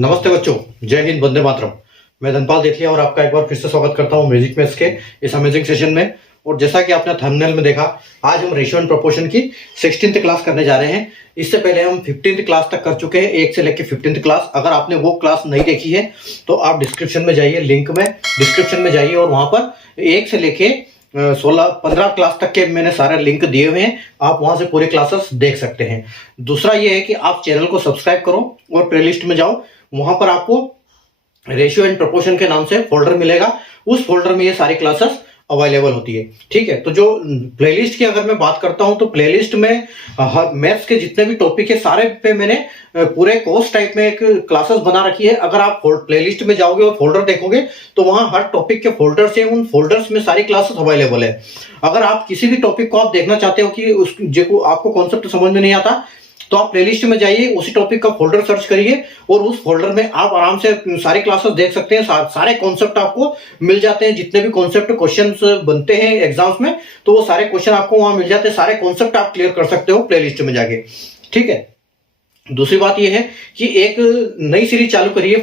नमस्ते बच्चों, जय हिंद, वंदे मातरम। मैं धनपाल देथिया और आपका एक बार फिर से स्वागत करता हूं म्यूजिक मैथ्स के इस अमेजिंग सेशन में। और जैसा कि आपने थंबनेल में देखा, आज हम रेशियो एंड प्रोपोर्शन की 16th क्लास करने जा रहे हैं। इससे पहले हम 15th क्लास तक कर चुके हैं, 1 से लेकर 15th क्लास। अगर आपने वो क्लास नहीं देखी है तो आप डिस्क्रिप्शन में जाइए, लिंक में डिस्क्रिप्शन में जाइए और वहां पर 1 से लेके 16-15 क्लास तक के मैंने सारे लिंक दिए हुए हैं, आप वहां से पूरे क्लासेस देख सकते हैं। दूसरा ये है कि आप चैनल को सब्सक्राइब करो और प्लेलिस्ट में जाओ, वहां पर आपको रेशियो एंड प्रोपोर्शन के नाम से फोल्डर मिलेगा। उस फोल्डर में ये सारी क्लासेस अवेलेबल होती है, ठीक है। तो जो प्लेलिस्ट की अगर मैं बात करता हूं तो प्लेलिस्ट में मैथ्स के जितने भी टॉपिक है सारे पे मैंने पूरे कोर्स टाइप में एक क्लासेस बना रखी है। अगर आप प्लेलिस्ट में जाओगे और फोल्डर देखोगे तो वहां हर टॉपिक के फोल्डर्स है, उन फोल्डर्स में सारी क्लासेस अवेलेबल है। अगर आप किसी भी टॉपिक को आप देखना चाहते हो कि उस जो आपको कॉन्सेप्ट समझ में नहीं आता, तो आप प्लेलिस्ट में जाइए, उसी टॉपिक का फोल्डर सर्च करिए और उस फोल्डर में आप आराम से सारी क्लासेस देख सकते हैं। सारे कॉन्सेप्ट आपको मिल जाते हैं, जितने भी कॉन्सेप्ट क्वेश्चंस बनते हैं एग्जाम्स में, तो वो सारे क्वेश्चन आपको वहां मिल जाते हैं। सारे कॉन्सेप्ट आप क्लियर कर सकते हो प्लेलिस्ट में जाके, ठीक है। दूसरी बात यह है कि एक नई सीरीज चालू करी है,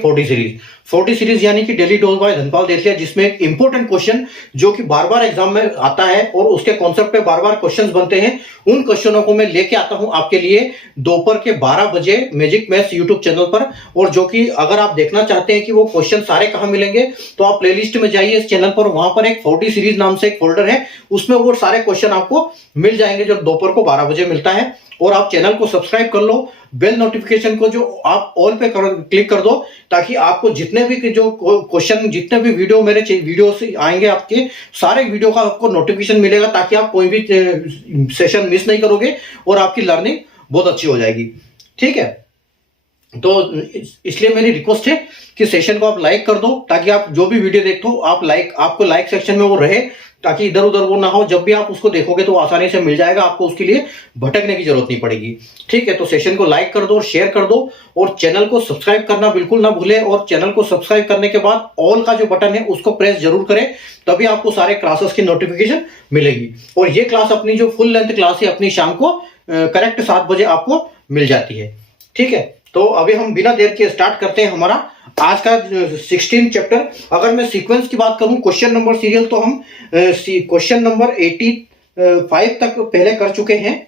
40 सीरीज यानी कि डेली डोज बाय धनपाल देथिया, जिसमें एक इंपॉर्टेंट क्वेश्चन जो कि बार बार एग्जाम में आता है और उसके कॉन्सेप्ट पे बार बार क्वेश्चंस बनते हैं, उन क्वेश्चनों को मैं लेके आता हूं आपके लिए दोपहर के 12 बजे मैजिक मैथ्स यूट्यूब चैनल पर। और जो कि अगर आप देखना चाहते हैं कि वो क्वेश्चन सारे कहां मिलेंगे, तो आप प्लेलिस्ट में जाइए इस चैनल पर, वहां पर एक 40 सीरीज नाम से एक फोल्डर है, उसमें वो सारे क्वेश्चन आपको मिल जाएंगे जो दोपहर को 12 बजे मिलता है। और आप चैनल को सब्सक्राइब कर लो, बेल नोटिफिकेशन को जो आप ऑल पे क्लिक कर दो, ताकि आपको जितने भी जो क्वेश्चन, जितने भी वीडियो मेरे वीडियो से आएंगे, आपके सारे वीडियो का आपको नोटिफिकेशन मिलेगा, ताकि आप कोई भी सेशन मिस नहीं करोगे और आपकी लर्निंग बहुत अच्छी हो जाएगी, ठीक है। तो इसलिए मेरी रिक्वेस्ट है कि सेशन को आप लाइक कर दो, ताकि आप जो भी वीडियो देखते हो आपको लाइक सेक्शन में वो रहे, ताकि इधर उधर वो ना हो। जब भी आप उसको देखोगे तो आसानी से मिल जाएगा, आपको उसके लिए भटकने की जरूरत नहीं पड़ेगी, ठीक है। तो सेशन को लाइक कर दो और शेयर कर दो और चैनल को सब्सक्राइब करना बिल्कुल ना भूले। और चैनल को सब्सक्राइब करने के बाद ऑल का जो बटन है उसको प्रेस जरूर करें, तभी आपको सारे क्लासेस की नोटिफिकेशन मिलेगी। और ये क्लास अपनी जो फुल लेंथ क्लास है अपनी शाम को करेक्ट 7 बजे आपको मिल जाती है, ठीक है। तो अभी हम बिना देर के स्टार्ट करते हैं हमारा आज का 16 चैप्टर। अगर मैं सीक्वेंस की बात करूं, क्वेश्चन नंबर सीरियल, तो हम क्वेश्चन नंबर 85 तक पहले कर चुके हैं।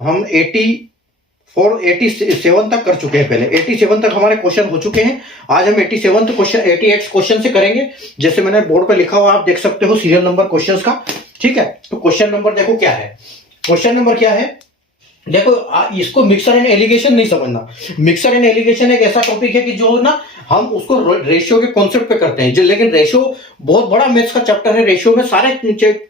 हम 87 तक कर चुके हैं पहले, 87 तक हमारे क्वेश्चन हो चुके हैं। आज हम 87 क्वेश्चन 88 क्वेश्चन से करेंगे, जैसे मैंने बोर्ड पे लिखा हुआ आप देख सकते हो सीरियल नंबर क्वेश्चंस का, ठीक है। तो क्वेश्चन नंबर देखो क्या है, क्वेश्चन नंबर क्या है, देखो इसको मिक्सर एंड एलिगेशन नहीं समझना। मिक्सर एंड एलिगेशन एक ऐसा टॉपिक है कि जो ना हम उसको रेशियो के कॉन्सेप्ट पे करते हैं, लेकिन रेशियो बहुत बड़ा मैथ्स का चैप्टर है, रेशियो में सारे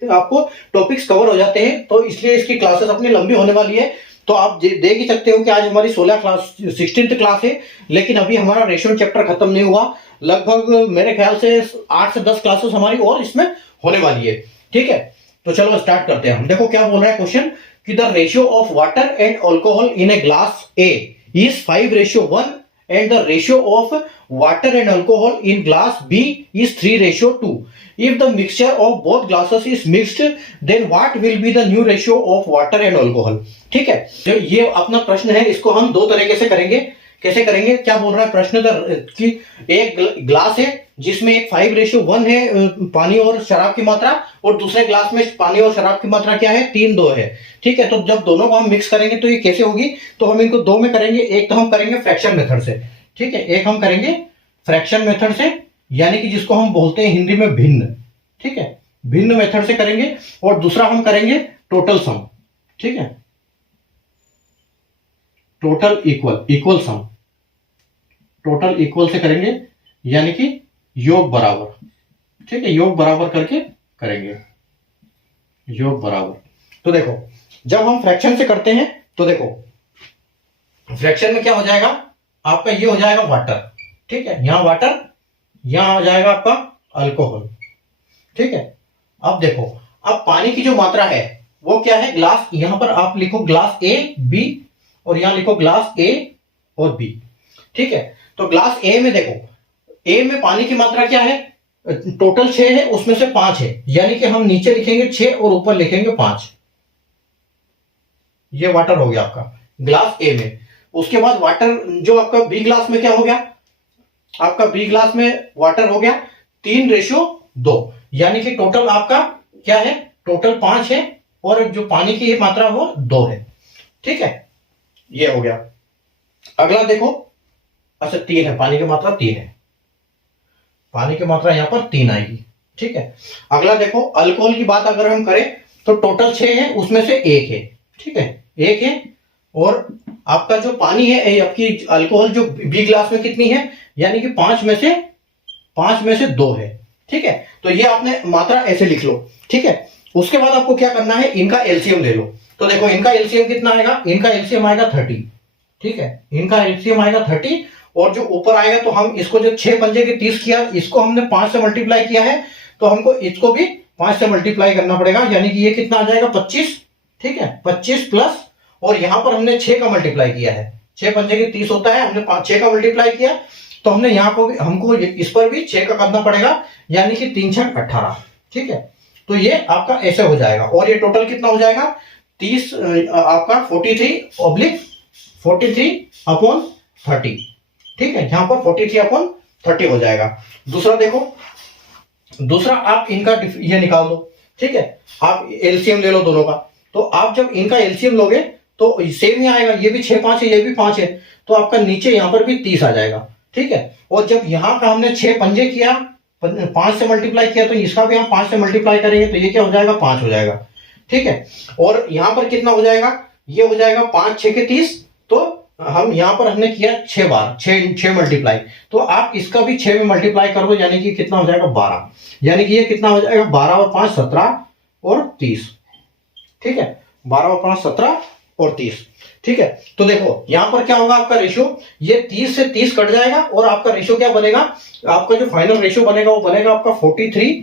आपको टॉपिक्स कवर हो जाते हैं, तो इसलिए इसकी क्लासेस अपनी लंबी होने वाली है। तो आप देख ही सकते हो कि आज हमारी 16th क्लास है, लेकिन अभी हमारा रेशियो चैप्टर खत्म नहीं हुआ। लगभग मेरे ख्याल से 8 से 10 क्लासेस हमारी और इसमें होने वाली है, ठीक है। तो चलो स्टार्ट करते हैं हम। देखो क्या बोल रहा है क्वेश्चन कि the ratio of water and alcohol in a glass A is 5:1 and the ratio of water and alcohol in glass B is 3:2. If the mixture of both glasses is mixed, then what will be the new ratio of water and alcohol? ठीक है, जो ये अपना प्रश्न है इसको हम दो तरीके से करेंगे। कैसे करेंगे, क्या बोल रहा है प्रश्न कि एक ग्लास है जिसमें एक 5:1 है पानी और शराब की मात्रा, और दूसरे ग्लास में पानी और शराब की मात्रा क्या है, 3:2 है, ठीक है। तो जब दोनों को हम मिक्स करेंगे तो ये कैसे होगी, तो हम इनको दो में करेंगे। एक तो हम करेंगे फ्रैक्शन मेथड से, ठीक है, एक हम करेंगे फ्रैक्शन मेथड से, यानी कि जिसको हम बोलते हैं हिंदी में भिन्न, ठीक है, भिन्न मेथड से करेंगे। और दूसरा हम करेंगे टोटल सम, ठीक है, टोटल इक्वल सम, टोटल इक्वल से करेंगे, यानी कि योग बराबर, ठीक है, योग बराबर करके करेंगे, योग बराबर। तो देखो जब हम फ्रैक्शन से करते हैं तो देखो फ्रैक्शन में क्या हो जाएगा आपका, ये हो जाएगा वाटर, ठीक है, यहां वाटर, यहां आ जाएगा आपका अल्कोहल, ठीक है। अब देखो, अब पानी की जो मात्रा है वो क्या है, ग्लास, यहां पर आप लिखो ग्लास ए बी और यहां लिखो ग्लास ए और बी, ठीक है। तो ग्लास ए में देखो, ए में पानी की मात्रा क्या है, टोटल 6 है, उसमें से 5 है, यानी कि हम नीचे लिखेंगे 6 और ऊपर लिखेंगे 5। ये वाटर हो गया आपका ग्लास ए में। उसके बाद वाटर जो आपका बी ग्लास में क्या हो गया, आपका बी ग्लास में वाटर हो गया 3:2, यानी कि टोटल आपका क्या है, टोटल 5 है और जो पानी की मात्रा वो 2 है। ठीक है, ये हो गया। अगला देखो, अच्छा 3 है, पानी की मात्रा 3 है, पानी की मात्रा यहां पर 3 आएगी। ठीक है, अगला देखो अल्कोहल की बात अगर हम करें तो टोटल 6 है, उसमें से 1 है। ठीक है, 1 है और आपका जो पानी है, आपकी अल्कोहल जो बी ग्लास में कितनी है, यानी कि 5 में से 2 है। ठीक है, तो ये आपने मात्रा ऐसे लिख लो। ठीक है, उसके बाद आपको क्या करना है, इनका एलसीएम ले लो। तो देखो इनका एलसीएम कितना आएगा, इनका एलसीएम आएगा 30। ठीक है, इनका एलसीएम आएगा 30 और जो ऊपर आएगा, तो हम इसको जो 6 पंजे के 30 किया, इसको हमने 5 से मल्टीप्लाई किया है, तो हमको इसको भी 5 से मल्टीप्लाई करना पड़ेगा, यानी कि ये कितना आ जाएगा 25। ठीक है, 25 प्लस, और यहां पर हमने 6 का मल्टीप्लाई किया है, 6 पंजे के 30 होता है, हमने 6 का मल्टीप्लाई किया, तो हमने यहाँ को भी, हमको इस पर भी 6 का करना पड़ेगा, यानी कि 3 6 18। ठीक है, तो ये आपका ऐसे हो जाएगा और ये टोटल कितना हो जाएगा 30, आपका 43/30। ठीक है, यहां पर 43/30 हो जाएगा। दूसरा देखो, दूसरा आप इनका ये निकाल दो। ठीक है, आप एलसीएम ले लो दोनों का, तो आप जब इनका एलसीएम लोगे तो सेम ही आएगा, ये भी 6 5 है, ये भी 5 है, तो आपका नीचे यहां पर भी 30 आ जाएगा। ठीक है, और जब यहां का हमने 6 पंजे किया, 5 से मल्टीप्लाई किया, तो इसका भी हम 5 से मल्टीप्लाई करेंगे, तो ये क्या हो जाएगा 5 हो जाएगा। ठीक है, और यहां पर कितना हो जाएगा, ये हो जाएगा 5 6 के 30, तो हम यहां पर हमने किया 6 बार 6 मल्टीप्लाई, तो आप इसका भी 6 में मल्टीप्लाई कर दो, यानी कि कितना हो जाएगा 12, यानी कि ये कितना हो जाएगा 12 और 5 17 और 30। ठीक है, 12 और 5 17 और 30। ठीक है, तो देखो यहां पर क्या होगा आपका रेशियो, ये 30 से 30 कट जाएगा और आपका रेशियो क्या बनेगा, आपका जो फाइनल रेशियो बनेगा वो बनेगा आपका 43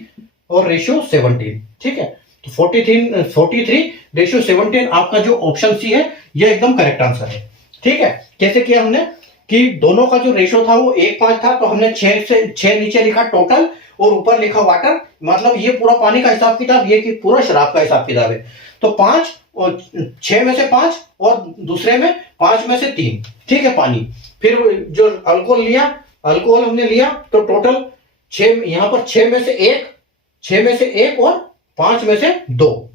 और रेशियो 17। ठीक है, तो 43/17 आपका जो ऑप्शन सी है ये एकदम करेक्ट आंसर है। ठीक है, कैसे किया हमने कि दोनों का जो रेशियो था वो 1:5 था, तो हमने 6 नीचे लिखा टोटल और ऊपर लिखा वाटर, मतलब ये पूरा पानी का हिसाब किताब, ये कि पूरा शराब का हिसाब किताब है। तो 5 और 6 में से 5 और दूसरे में 5 में से 3। ठीक है, पानी, फिर जो अल्कोहल लिया, अल्कोहल हमने लिया, तो टोटल 6, यहां पर 6 में से 1 और 5 में से 2,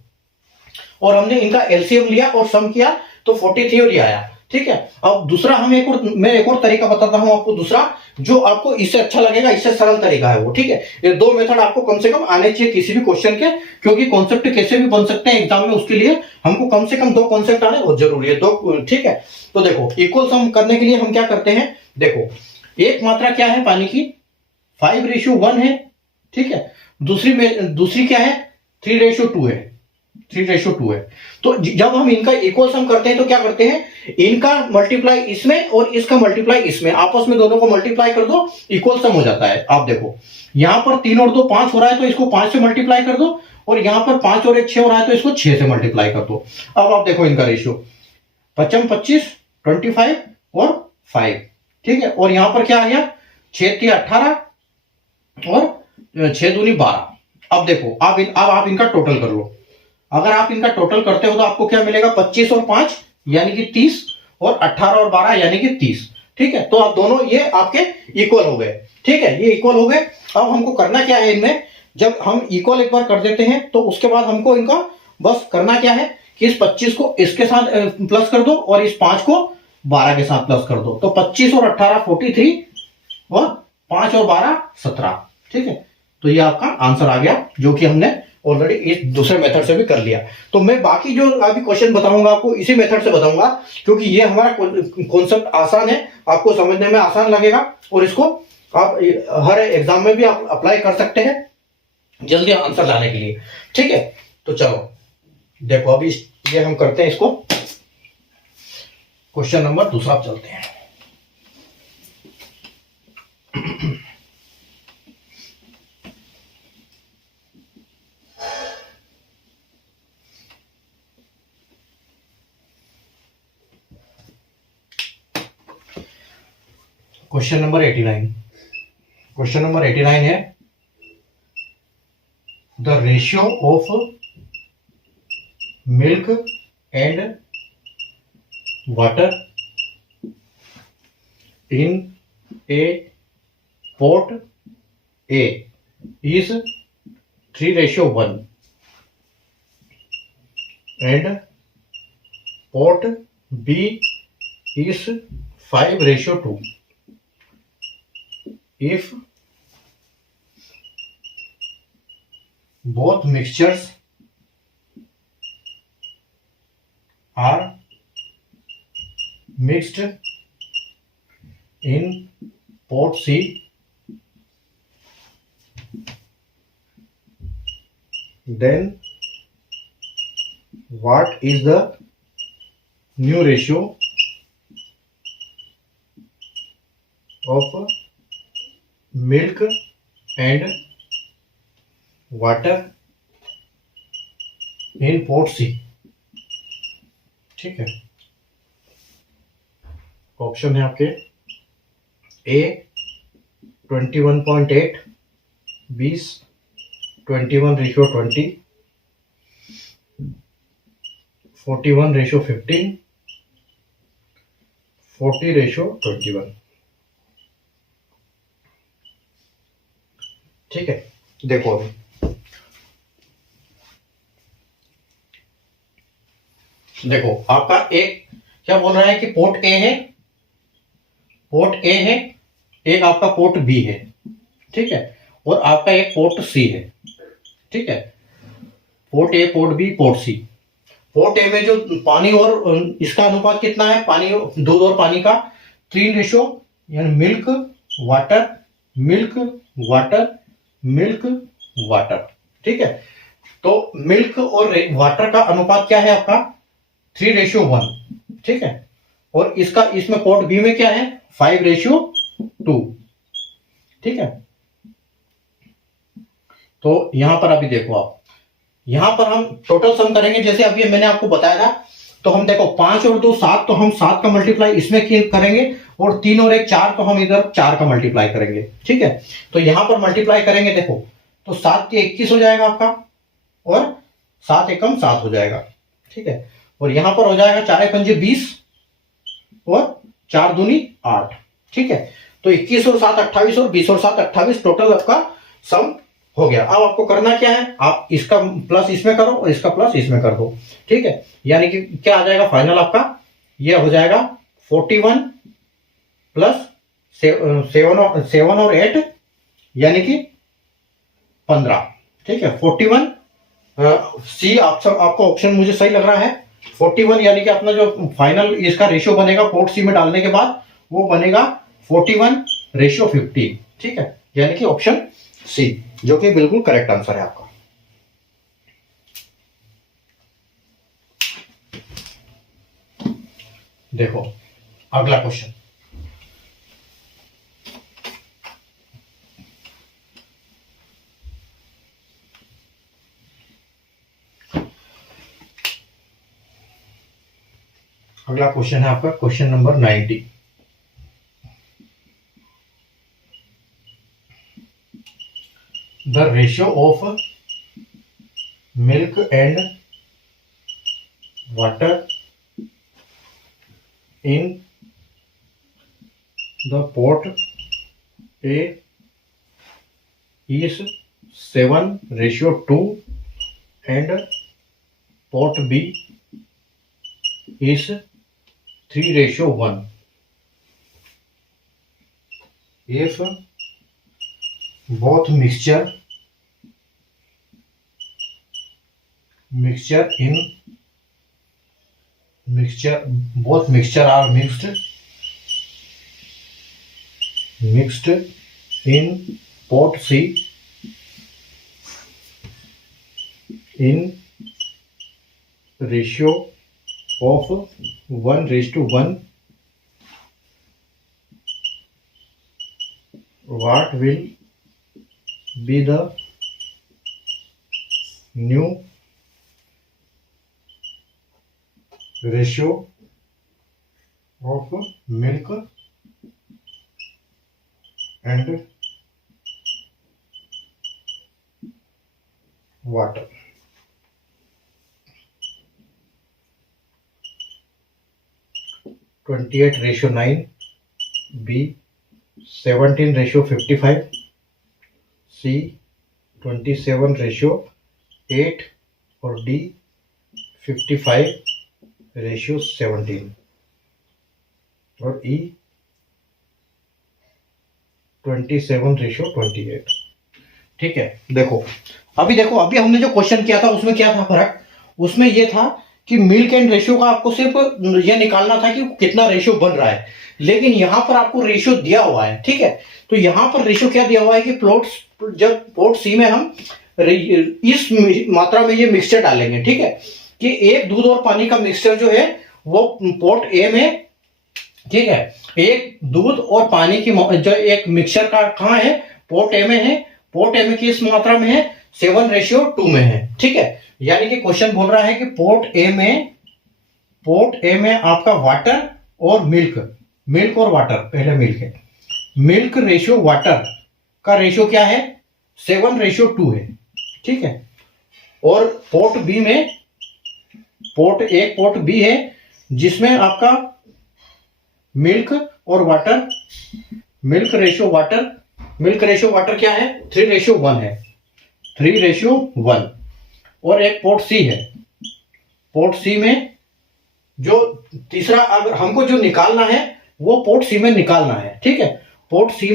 और हमने इनका एलसीएम लिया और सम किया तो 43 और ये आया। ठीक है, अब दूसरा हम मैं एक और तरीका बताता हूं आपको, दूसरा जो आपको इससे अच्छा लगेगा, इससे सरल तरीका है वो। ठीक है, ये 2 मेथड आपको कम से कम आने चाहिए किसी भी क्वेश्चन के, क्योंकि कॉन्सेप्ट कैसे भी बन सकते हैं एग्जाम में, उसके लिए हमको कम से कम 2 कॉन्सेप्ट आने बहुत जरूरी है। 2, ठीक है, तो देखो इक्वल सम करने के लिए हम क्या करते हैं, देखो एक मात्रा क्या है पानी की 5:1 है। ठीक है, दूसरी क्या है 3:2 है, 3:2 है। तो जब हम इनका इक्वल सम करते हैं तो क्या करते हैं, इनका मल्टीप्लाई इसमें और इसका मल्टीप्लाई इसमें, आपस में दोनों को मल्टीप्लाई कर दो, इक्वल सम हो जाता है। आप देखो यहां पर 3 और 2 5 हो रहा है, तो इसको 5 से मल्टीप्लाई कर दो, और यहां पर 5 और 1 6 हो रहा है, तो इसको 6 से मल्टीप्लाई कर दो। अब आप देखो इनका रेशियो 25 25 25 और 5। ठीक है, और यहां पर क्या आ गया 6 3 18 और 6 दूनी 12। अब देखो अब आप इनका टोटल कर लो, अगर आप इनका टोटल करते हो तो आपको क्या मिलेगा 25 और 5 यानी कि 30 और 18 और 12 यानी कि 30। ठीक है, तो आप दोनों ये आपके इक्वल हो गए। ठीक है, ये इक्वल हो गए। अब हमको करना क्या है इनमें, जब हम इक्वल एक बार कर देते हैं तो उसके बाद हमको इनका बस करना क्या है कि इस 25 को इसके साथ प्लस कर दो और इस 5 को 12 के साथ प्लस कर दो, तो 25 और 18 43 और 5 और 12 17। ठीक है, तो ये आपका आंसर आ गया, जो कि हमने ऑलरेडी इस दूसरे मेथड से भी कर लिया। तो मैं बाकी जो अभी क्वेश्चन बताऊंगा आपको इसी मेथड से बताऊंगा, क्योंकि ये हमारा कॉन्सेप्ट आसान है, आपको समझने में आसान लगेगा, और इसको आप हर एग्जाम में भी आप अप्लाई कर सकते हैं जल्दी आंसर लाने के लिए। ठीक है, तो चलो देखो अभी ये हम करते हैं इसको, क्वेश्चन नंबर दूसरा चलते हैं। क्वेश्चन नंबर 89, क्वेश्चन नंबर 89 है the ratio of milk and water in a port A is 3:1 and port B is 5:2. If both mixtures are mixed in port C, then what is the new ratio of milk and water in port C? ठीक है, option है आपके ए 21.8, B 21:20, 41:15, 40:21। ठीक है, देखो अभी देखो आपका एक क्या बोल रहा है कि पोर्ट ए है, पोर्ट ए है, एक आपका पोर्ट बी है, ठीक है, और आपका एक पोर्ट सी है, ठीक है, port A, port B, port C. Port A में जो पानी और इसका अनुपात कितना है, पानी, दूध और पानी का 3 रेशो, यानी milk water, milk water, milk water, ठीक है। तो मिल्क और वाटर का अनुपात क्या है आपका 3:1, ठीक है, और इसका इसमें पोर्ट बी में क्या है 5:2, ठीक है। तो यहां पर अभी देखो आप, यहां पर हम टोटल सम करेंगे, जैसे अभी मैंने आपको बताया था। तो हम देखो 5 और 2 7, तो हम 7 का मल्टीप्लाई इसमें करेंगे, और 3 और 1 4, तो हम इधर 4 का मल्टीप्लाई करेंगे, ठीक है। तो यहां पर मल्टीप्लाई करेंगे, देखो तो 7 के 21 हो जाएगा आपका, और 7 एकम 7 हो जाएगा, ठीक है। और यहां पर हो जाएगा 4 पंजे 20 और 4 दूनी 8, ठीक है। तो 21 और 7 28 और 20 और 7 28, टोटल आपका सम हो गया। अब आपको करना क्या है, आप इसका प्लस इसमें करो और इसका प्लस इसमें कर दो, ठीक है। यानी कि क्या आ जाएगा फाइनल आपका, ये हो जाएगा 41 प्लस 7 और 8, यानी कि 15, ठीक है। 41 सी आपको ऑप्शन मुझे सही लग रहा है। 41 यानी कि अपना जो फाइनल इसका रेशियो बनेगा पोर्ट सी में डालने के बाद, वो बनेगा 41:15, ठीक है, यानी कि ऑप्शन सी, जो कि बिल्कुल करेक्ट आंसर है आपका। देखो अगला क्वेश्चन, अगला क्वेश्चन है आपका question number 90। The ratio of milk and water in the pot A is 7:2 and pot B is 3:1. If both mixture both mixture are mixed in pot C in ratio of 1:1, what will be the new ratio of milk and water? (28:9), B 17:55, C 27:8 और D 55:17 और E 27:28। ठीक है, देखो अभी हमने जो question किया था उसमें क्या था फर्क, उसमें ये था कि मिल्क एंड रेशियो का आपको सिर्फ ये निकालना था कि कितना रेशियो बन रहा है, लेकिन यहां पर आपको रेशियो दिया हुआ है। ठीक है, तो यहां पर रेशियो क्या दिया हुआ है कि जब प्लॉट सी में हम इस मात्रा में ये मिक्सचर डालेंगे, ठीक है, कि एक दूध और पानी का मिक्सचर जो है वो पोर्ट ए में, ठीक है, एक दूध और पानी की जो एक मिक्सचर का कहां है, पोर्ट ए में है। पोर्ट ए में किस मात्रा में है, 7:2 में है। ठीक है, यानी कि क्वेश्चन बोल रहा है कि पोर्ट ए में आपका वाटर और मिल्क और वाटर, पहले मिल्क है, मिल्क रेशियो वाटर का रेशियो क्या है, 7:2 है। ठीक है, और पोर्ट बी में, पोर्ट बी है जिसमें आपका मिल्क और वाटर, मिल्क रेशियो वाटर क्या है, 3:1 है, 3:1। और एक पोर्ट सी है, पोर्ट सी में जो तीसरा, अगर हमको जो निकालना है वो पोर्ट सी में निकालना है। ठीक है, पोर्ट सी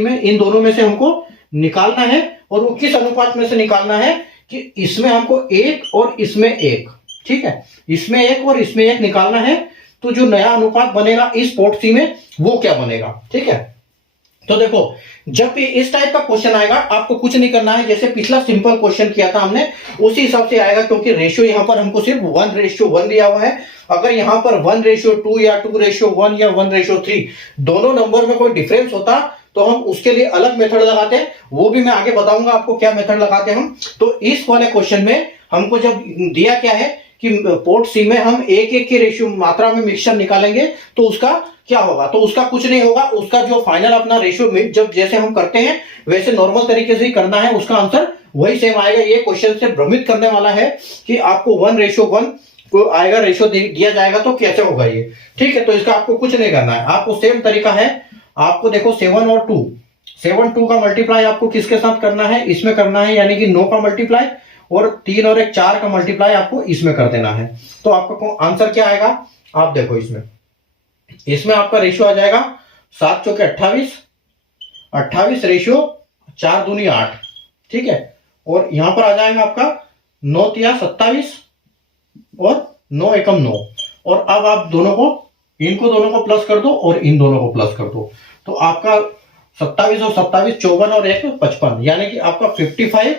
में इन दोनों में से हमको निकालना है, और वो किस अनुपात में से निकालना है कि इसमें हमको एक और इसमें एक, ठीक है, इसमें एक और इसमें एक निकालना है। तो जो नया अनुपात बनेगा इस पोर्ट सी में वो क्या बनेगा। ठीक है, तो देखो जब भी इस टाइप का क्वेश्चन आएगा आपको कुछ नहीं करना है, जैसे पिछला सिंपल क्वेश्चन किया था हमने उसी हिसाब से आएगा, क्योंकि रेशियो यहां पर हमको सिर्फ 1:1 दिया हुआ है। अगर यहां पर 1:2 या 2:1 या 1:3 दोनों नंबर में कोई डिफरेंस होता तो हम उसके लिए अलग मेथड लगाते हैं, वो भी मैं आगे बताऊंगा आपको क्या मेथड लगाते हैं हम। तो इस वाले क्वेश्चन में हमको जब दिया क्या है कि पोर्ट सी में हम एक एक की रेशियो मात्रा में मिक्सचर निकालेंगे तो उसका क्या होगा, तो उसका कुछ नहीं होगा, उसका जो फाइनल अपना रेशियो जब जैसे हम करते हैं वैसे नॉर्मल तरीके से ही करना है, उसका आंसर वही सेम आएगा। ये क्वेश्चन से भ्रमित करने वाला है कि आपको 1:1 को आएगा, रेशियो दिया जाएगा तो कैसे होगा ये। ठीक है, तो इसका आपको कुछ नहीं करना है, आपको सेम तरीका है। आपको देखो 7 और 2 का मल्टीप्लाई आपको किसके साथ करना है, इसमें करना है, यानी कि 9 का मल्टीप्लाई, और 3 और 1 4 का मल्टीप्लाई आपको इसमें कर देना है। तो आपका आंसर क्या आएगा, आप देखो इसमें आपका रेशियो आ जाएगा 7 चौके 28 रेशियो 4 दूनी 8। ठीक है, और यहां पर आ जाएगा आपका 9 तिया 27 और 9 एकम 9। और अब आप दोनों को प्लस कर दो और इन दोनों को प्लस कर दो, तो आपका 27 और 27 54 और 1 55, यानी कि आपका 55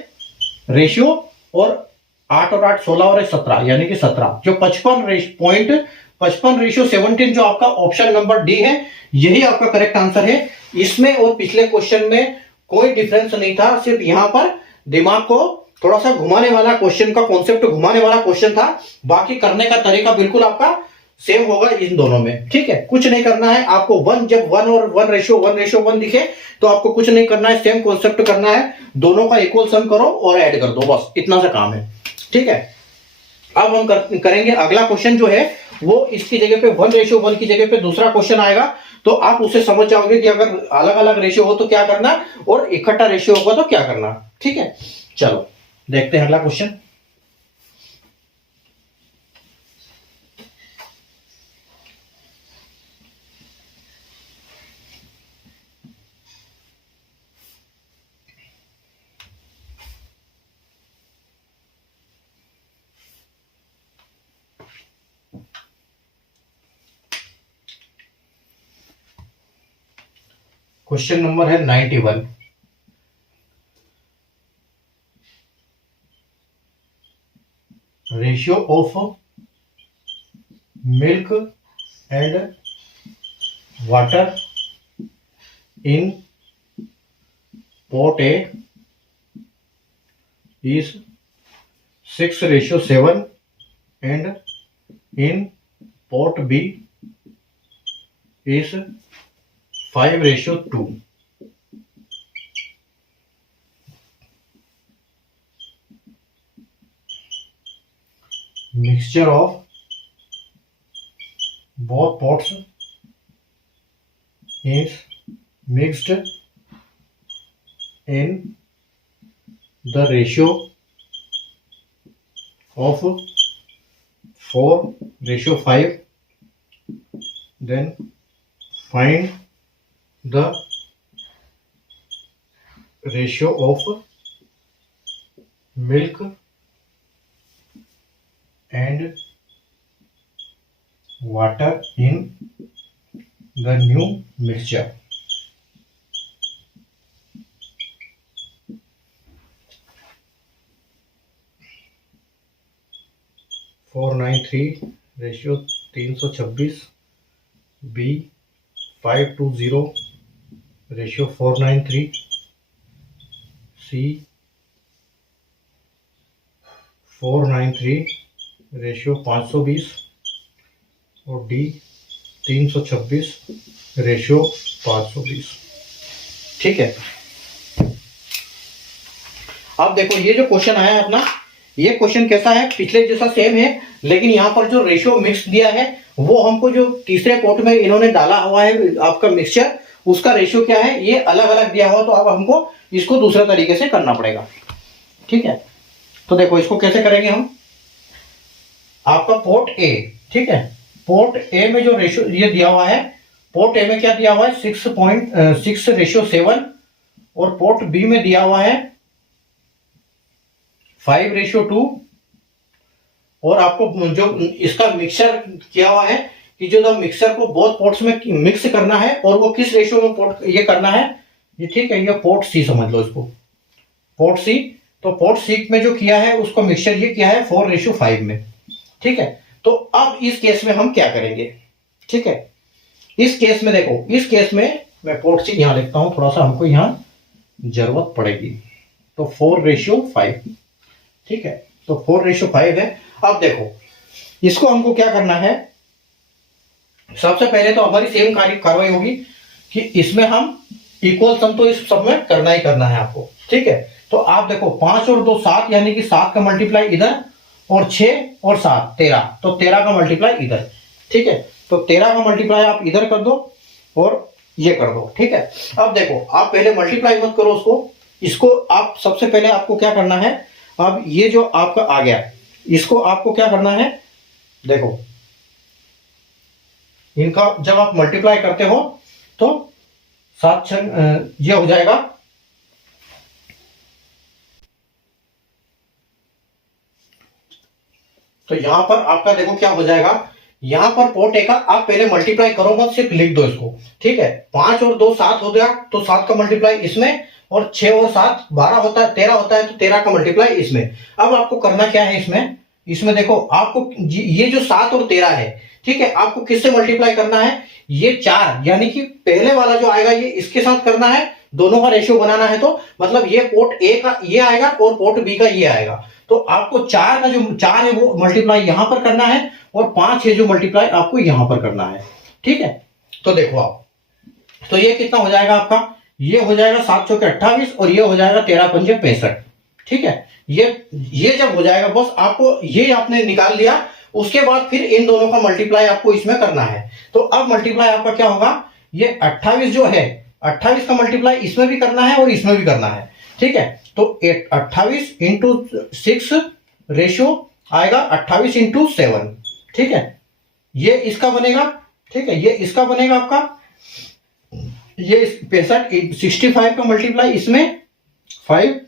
रेशियो, और 8 और 8 16 और 1 17, यानी कि 17। जो 55:17 जो आपका ऑप्शन नंबर डी है, यही आपका करेक्ट आंसर है। इसमें और पिछले क्वेश्चन में कोई डिफरेंस नहीं था, सिर्फ यहां पर दिमाग को थोड़ा सा घुमाने वाला क्वेश्चन का कॉन्सेप्ट घुमाने वाला क्वेश्चन था, बाकी करने का तरीका बिल्कुल आपका सेम होगा इन दोनों में। ठीक है, कुछ नहीं करना है आपको, जब 1 और 1:1 दिखे तो आपको कुछ नहीं करना है, सेम कॉन्सेप्ट करना है, दोनों का इक्वल सम करो और ऐड कर दो, बस इतना सा काम है। ठीक है, अब हम करेंगे अगला क्वेश्चन जो है वो इसकी जगह पे 1:1 की जगह पे दूसरा क्वेश्चन आएगा, तो आप उसे समझ जाओगे कि अगर अलग अलग रेशियो हो तो क्या करना और इकट्ठा रेशियो होगा तो क्या करना। ठीक है, चलो देखते हैं अगला क्वेश्चन। क्वेश्चन नंबर है 91। Ratio of milk and water in port A is 6:7 and in port B is 5:2. Mixture of both pots is mixed in the ratio of 4:5, then find the ratio of milk and water in the new mixture. (493 326) B 520 (493) C 493 520 और D 326 520। ठीक है, अब देखो ये जो question आया है अपना, ये क्वेश्चन कैसा है, पिछले जैसा सेम है, लेकिन यहाँ पर जो रेशियो मिक्स दिया है वो हमको जो तीसरे पोर्ट में इन्होंने डाला हुआ है आपका मिक्सचर, उसका रेशियो क्या है ये अलग अलग दिया हुआ, तो अब हमको इसको दूसरे तरीके से करना पड़ेगा। ठीक है, तो देखो इसको कैसे करेंगे हम। आपका पोर्ट ए, ठीक है, पोर्ट ए में जो रेशियो ये दिया हुआ है, पोर्ट ए में क्या दिया हुआ है 6:7 और पोर्ट बी में दिया हुआ है 5:2 और आपको जो इसका मिक्सचर किया हुआ है कि जो मिक्सचर को बोथ पोर्ट्स में मिक्स करना है और वो किस रेशियो में पोर्ट ये करना है ये, ठीक है, ये पोर्ट सी समझ लो इसको, पोर्ट सी। तो पोर्ट सी में जो किया है उसको मिक्सचर ये किया है 4:5 में। ठीक है, तो अब इस केस में हम क्या करेंगे। ठीक है, इस केस में देखो, इस केस में मैं पोर्ट सी यहां लिखता हूं, थोड़ा सा हमको यहां जरूरत पड़ेगी, तो 4:5। ठीक है, तो 4:5 है। अब देखो इसको हमको क्या करना है, सबसे पहले तो हमारी सेम कार्रवाई होगी कि इसमें हम इक्वल सम तो इस सब में करना ही करना है आपको। ठीक है, तो आप देखो 5 और 2 7, यानी कि 7 का मल्टीप्लाई इधर और 6 और 7 13, तो 13 का मल्टीप्लाई इधर। ठीक है, तो 13 का मल्टीप्लाई आप इधर कर दो और ये कर दो। ठीक है, अब देखो आप पहले मल्टीप्लाई मत करो उसको, इसको आप सबसे पहले आपको क्या करना है, अब ये जो आपका आ गया इसको आपको क्या करना है, देखो इनका जब आप मल्टीप्लाई करते हो तो 7 ये हो जाएगा, तो यहां पर आपका देखो क्या हो जाएगा, यहां पर पोर्ट ए का आप पहले मल्टीप्लाई करो मत, सिर्फ लिख दो इसको। ठीक है, 5 और 2 7 हो गया, तो 7 का मल्टीप्लाई इसमें, और 6 और 7 12 होता है, 13 होता है, तो 13 का मल्टीप्लाई इसमें। अब आपको करना क्या है इसमें देखो आपको ये जो 7 और 13 है, ठीक है, आपको किससे मल्टीप्लाई करना है, ये 4, यानी कि पहले वाला जो आएगा ये इसके साथ करना है, दोनों का रेशियो बनाना है, तो मतलब ये पोर्ट ए का ये आएगा और पोर्ट बी का ये आएगा, तो आपको 4 का जो 4 है वो मल्टीप्लाई यहां पर करना है और 5 है जो मल्टीप्लाई आपको यहां पर करना है। ठीक है, तो देखो आप, तो ये कितना हो जाएगा आपका, ये हो जाएगा 7 चौके 28 और ये हो जाएगा 13 पंजे 65। ठीक है, ये जब हो जाएगा बस आपको ये आपने निकाल लिया, उसके बाद फिर इन दोनों का मल्टीप्लाई आपको इसमें करना है। तो अब मल्टीप्लाई आपका क्या होगा, ये 28 जो है 28 का मल्टीप्लाई इसमें भी करना है और इसमें भी करना है। ठीक है, तो 28 इंटू 6 रेशियो आएगा 28 इंटू 7। ठीक है, ये इसका बनेगा। ठीक है, ये इसका बनेगा आपका, ये 65 65 का मल्टीप्लाई इसमें 5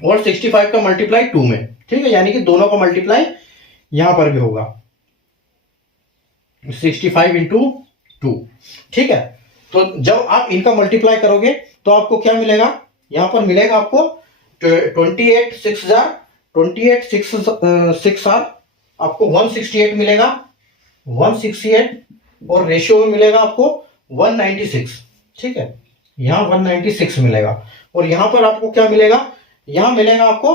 और 65 का मल्टीप्लाई 2 में। ठीक है, यानी कि दोनों का मल्टीप्लाई यहां पर भी होगा 65 इंटू 2। ठीक है, तो जब आप इनका मल्टीप्लाई करोगे तो आपको क्या मिलेगा, यहां पर मिलेगा आपको 28 6 आपको 168 मिलेगा, 168 और रेशियो में मिलेगा आपको 196। ठीक है, यहां 196 मिलेगा और यहां पर आपको क्या मिलेगा, यहां मिलेगा आपको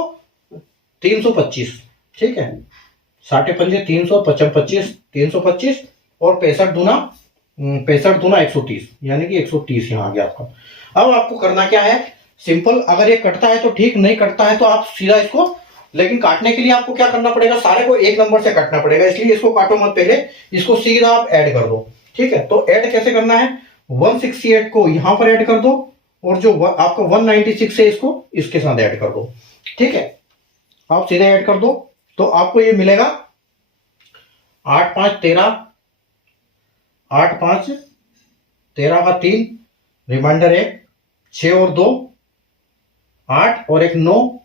325। ठीक है, 60 पंजे 300 25 325 और 65 दूना 130, यानी कि 130 यहां आ गया आपका। अब आपको करना क्या है, सिंपल, अगर ये कटता है तो ठीक, नहीं कटता है तो आप सीधा इसको, लेकिन काटने के लिए आपको क्या करना पड़ेगा, सारे को एक नंबर से काटना पड़ेगा, इसलिए इसको काटो मत, पहले इसको सीधा आप ऐड कर दो। ठीक है, तो ऐड कैसे करना है, 168 को यहां पर ऐड कर दो और जो आपका 196 है इसको इसके साथ ऐड कर दो। ठीक है, आप सीधे ऐड कर दो तो आपको ये मिलेगा 8 5 13, 8 5 13 का 3, रिमाइंडर 1, 6 और 2 8 और 1 9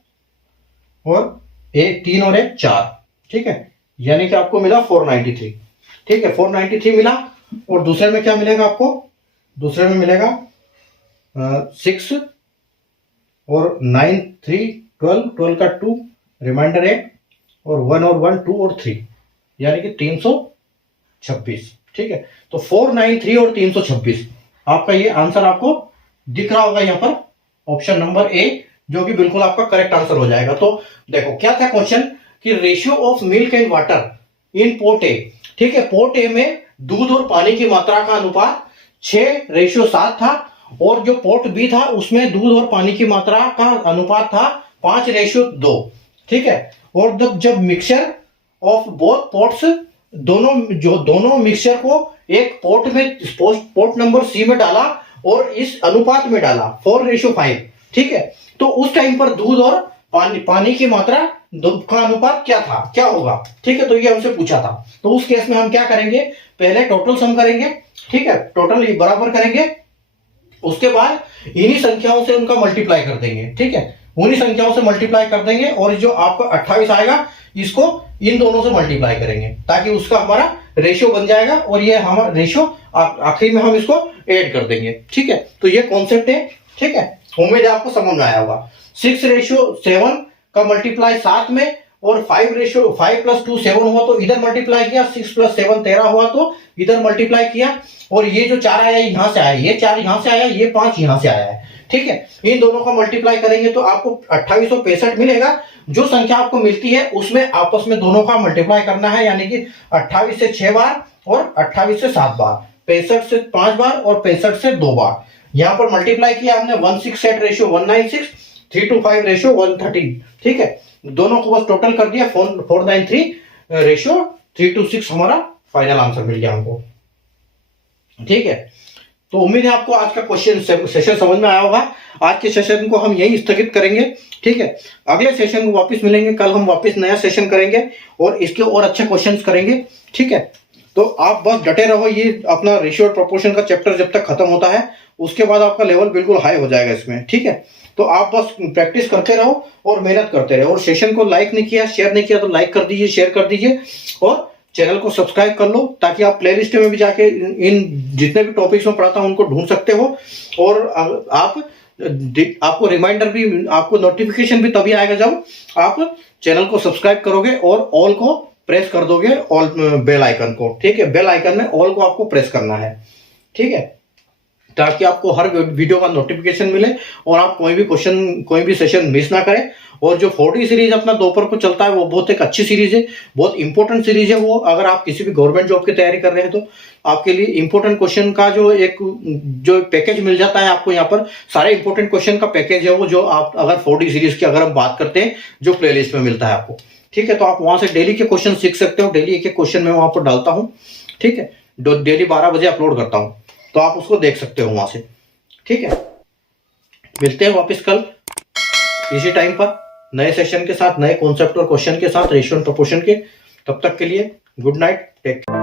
और 1 3 और 1 4। ठीक है, यानी कि आपको मिला 493। ठीक है, 493 मिला। और दूसरे में क्या मिलेगा आपको? दूसरे में मिलेगा 6 और 9 3 12, 12 का 2, रिमाइंडर 1 और 1 और 1 2 और 3, यानी कि 326। ठीक है, तो 493 और 326 आपका ये आंसर आपको दिख रहा होगा यहाँ पर, ऑप्शन नंबर ए, जो कि बिल्कुल आपका करेक्ट आंसर हो जाएगा। तो देखो क्या था क्वेश्चन कि ratio of milk and water in port A. ठीक है, पोर्ट ए में दूध और पानी की मात्रा का अनुपात 6:7 था और जो पोर्ट बी था उसमें दूध और पानी की मात्रा का अनुपात था 5:2। ठीक है, और जब मिक्सचर ऑफ बोथ पोर्ट्स, दोनों मिक्सचर को एक पोर्ट में पोर्ट नंबर सी में डाला और इस अनुपात में डाला 4:5। ठीक है, तो उस टाइम पर दूध और पानी की मात्रा का अनुपात क्या था, क्या होगा? ठीक है, तो ये हमसे पूछा था। तो उस केस में हम क्या करेंगे, पहले टोटल सम करेंगे। ठीक है, टोटल बराबर करेंगे, उसके बाद इन्हीं संख्याओं से उनका मल्टीप्लाई कर देंगे। ठीक है, उन्हीं संख्याओं से मल्टीप्लाई कर देंगे और जो आपका 28 आएगा इसको इन दोनों से मल्टीप्लाई करेंगे ताकि उसका हमारा रेशियो बन जाएगा और ये हमारा रेशियो आखिरी में हम इसको ऐड कर देंगे। ठीक है, तो ये कॉन्सेप्ट है। ठीक है, उम्मीद है आपको समझ में आया होगा। 6:7 का मल्टीप्लाई 7 में और 5 + 2 7 हुआ तो इधर मल्टीप्लाई किया, 6 + 7 13 हुआ तो इधर मल्टीप्लाई किया और ये जो 4 आया यहां से आया, ये 4 यहां से आया, ये 5 यहां से आया है। ठीक है, इन दोनों का मल्टीप्लाई करेंगे तो आपको 2865 मिलेगा। जो संख्या आपको मिलती है उसमें आपस में दोनों का मल्टीप्लाई करना है, यानी कि 28 से 6 बार और 28 से 7 बार, 65 से 5 बार और 65 से 2 बार। यहां पर मल्टीप्लाई किया हमने 168:196, 3:5:113। ठीक है, दोनों को बस टोटल कर दिया, 493:326 हमारा फाइनल आंसर मिल गया हमको। ठीक है, तो उम्मीद है आपको आज का क्वेश्चन सेशन समझ में आया होगा। आज के सेशन को हम यही स्थगित करेंगे। ठीक है, अगले सेशन को वापस मिलेंगे, कल हम वापस नया सेशन करेंगे और इसके और अच्छे क्वेश्चंस करेंगे। ठीक है, तो आप बस डटे रहो। ये अपना रेशियो और प्रोपोर्शन का चैप्टर जब तक खत्म होता है उसके बाद आपका लेवल बिल्कुल हाई हो जाएगा इसमें। ठीक है, तो आप बस प्रैक्टिस करते रहो और मेहनत करते रहो। और सेशन को लाइक नहीं किया, शेयर नहीं किया तो लाइक कर दीजिए, शेयर कर दीजिए और चैनल को सब्सक्राइब कर लो ताकि आप प्लेलिस्ट में भी जाके इन जितने भी टॉपिक्स में पढ़ाता हूं उनको ढूंढ सकते हो। और आपको रिमाइंडर भी, आपको नोटिफिकेशन भी तभी आएगा जब आप चैनल को सब्सक्राइब करोगे और ऑल को प्रेस कर दोगे, ऑल बेल आइकन को। ठीक है, बेल आइकन में ऑल को आपको प्रेस करना है। ठीक है, ताकि आपको हर वीडियो का नोटिफिकेशन मिले और आप कोई भी सेशन मिस ना करें। और जो 40 सीरीज अपना दोपहर को चलता है वो बहुत एक अच्छी सीरीज है, बहुत इंपॉर्टेंट सीरीज है वो। अगर आप किसी भी गवर्नमेंट जॉब की तैयारी कर रहे हैं तो आपके लिए इंपॉर्टेंट क्वेश्चन का जो पैकेज मिल जाता है आपको। यहाँ पर सारे इंपॉर्टेंट क्वेश्चन का पैकेज है वो, जो आप अगर 40 सीरीज की अगर हम बात करते हैं जो प्लेलिस्ट में मिलता है आपको। ठीक है, तो आप वहां से डेली के क्वेश्चन सीख सकते हो। डेली एक क्वेश्चन मैं वहां पर डालता हूँ। ठीक है, डेली 12 बजे अपलोड करता हूँ, तो आप उसको देख सकते हो वहां से। ठीक है, मिलते हैं वापस कल इसी टाइम पर नए सेशन के साथ, नए कॉन्सेप्ट और क्वेश्चन के साथ, रेशियो एंड प्रोपोर्शन के। तब तक के लिए गुड नाइट, टेक केयर।